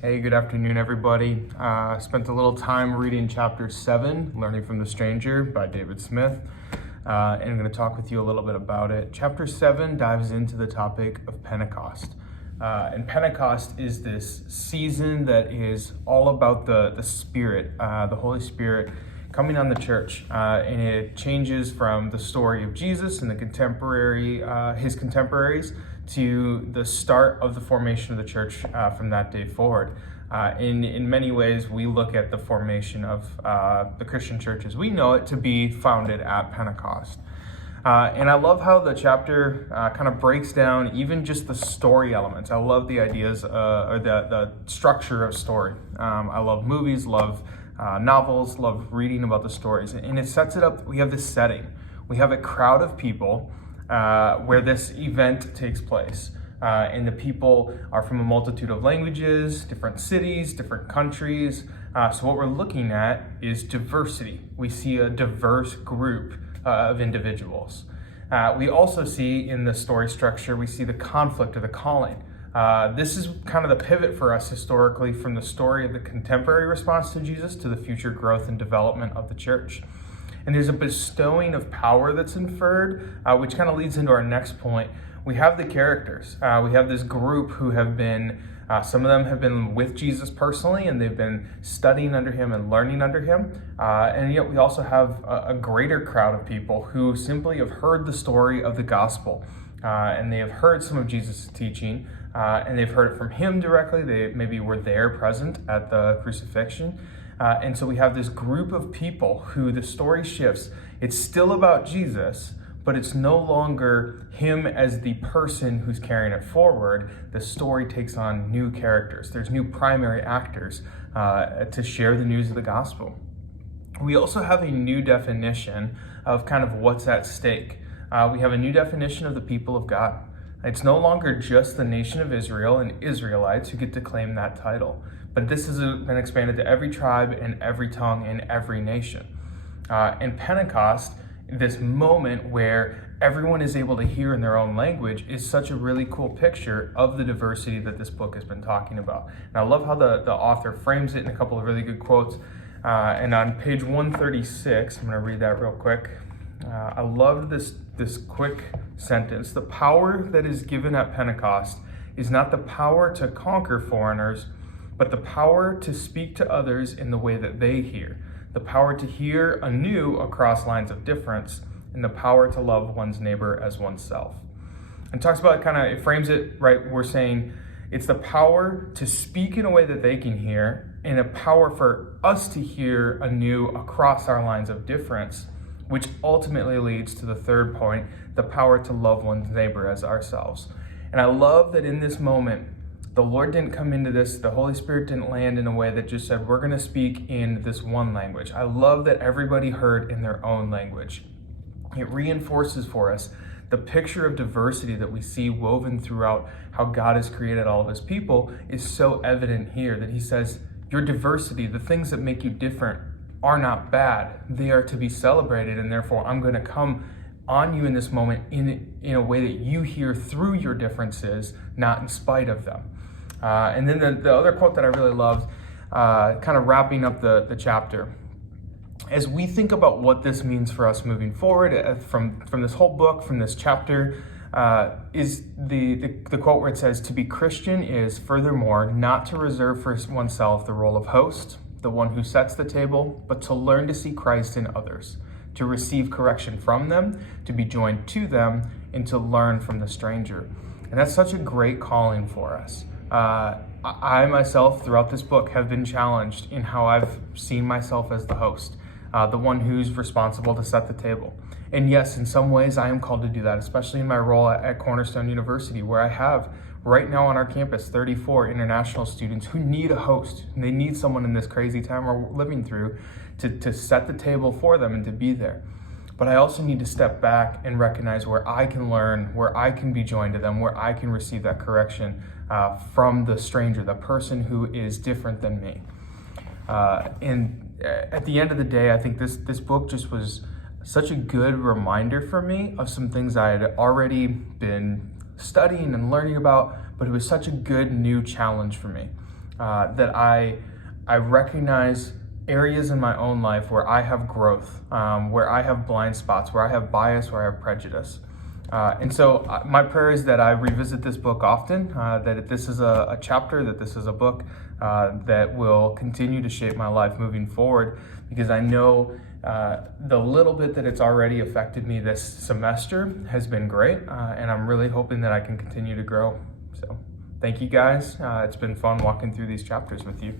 Hey, good afternoon, everybody. Spent a little time reading chapter 7, Learning from the Stranger by David Smith, and I'm going to talk with you a little bit about it. Chapter 7 dives into the topic of Pentecost. And Pentecost is this season that is all about the Spirit, the Holy Spirit coming on the church, and it changes from the story of Jesus and his contemporaries to the start of the formation of the church from that day forward. In many ways, we look at the formation of the Christian church as we know it to be founded at Pentecost. And I love how the chapter kind of breaks down even just the story elements. I love the ideas or the structure of story. I love movies, love novels, love reading about the stories. And it sets it up. We have this setting. We have a crowd of people where this event takes place. And the people are from a multitude of languages, different cities, different countries. So what we're looking at is diversity. We see a diverse group of individuals. We also see in the story structure, we see the conflict or the calling. This is kind of the pivot for us historically from the story of the contemporary response to Jesus to the future growth and development of the church. And there's a bestowing of power that's inferred, which kind of leads into our next point. We have the characters. We have this group who have been, some of them have been with Jesus personally, and they've been studying under him and learning under him. And yet we also have a greater crowd of people who simply have heard the story of the gospel. And they have heard some of Jesus' teaching, and they've heard it from him directly. They maybe were there present at the crucifixion. And so we have this group of people who the story shifts. It's still about Jesus, but it's no longer him as the person who's carrying it forward. The story takes on new characters. There's new primary actors to share the news of the gospel. We also have a new definition of kind of what's at stake. We have a new definition of the people of God. It's no longer just the nation of Israel and Israelites who get to claim that title, but this has been expanded to every tribe and every tongue and every nation. And Pentecost, this moment where everyone is able to hear in their own language, is such a really cool picture of the diversity that this book has been talking about. And I love how the author frames it in a couple of really good quotes. And on page 136, I'm going to read that real quick. I loved this quick sentence. The power that is given at Pentecost is not the power to conquer foreigners, but the power to speak to others in the way that they hear. The power to hear anew across lines of difference, and the power to love one's neighbor as oneself. And talks about it frames it right. We're saying it's the power to speak in a way that they can hear, and a power for us to hear anew across our lines of difference, which ultimately leads to the third point, the power to love one's neighbor as ourselves. And I love that in this moment, the Lord didn't come into this, the Holy Spirit didn't land in a way that just said, we're going to speak in this one language. I love that everybody heard in their own language. It reinforces for us the picture of diversity that we see woven throughout how God has created all of his people is so evident here that he says, your diversity, the things that make you different, are not bad. They are to be celebrated, and therefore I'm going to come on you in this moment in a way that you hear through your differences, not in spite of them. And then the other quote that I really loved, kind of wrapping up the chapter. As we think about what this means for us moving forward from this whole book, from this chapter, is the quote where it says, to be Christian is, furthermore, not to reserve for oneself the role of host, the one who sets the table, but to learn to see Christ in others, to receive correction from them, to be joined to them, and to learn from the stranger. And that's such a great calling for us. I myself, throughout this book, have been challenged in how I've seen myself as the host, the one who's responsible to set the table. And yes, in some ways I am called to do that, especially in my role at Cornerstone University, where I have right now on our campus 34 international students who need a host. And they need someone in this crazy time we're living through to set the table for them and to be there. But I also need to step back and recognize where I can learn, where I can be joined to them, where I can receive that correction from the stranger, the person who is different than me. And at the end of the day, I think this book just was such a good reminder for me of some things I had already been studying and learning about, but it was such a good new challenge for me. that I recognize areas in my own life where I have growth, where I have blind spots, where I have bias, where I have prejudice. And so my prayer is that I revisit this book often, that this is a chapter, that this is a book that will continue to shape my life moving forward, because I know the little bit that it's already affected me this semester has been great, and I'm really hoping that I can continue to grow. So thank you guys. It's been fun walking through these chapters with you.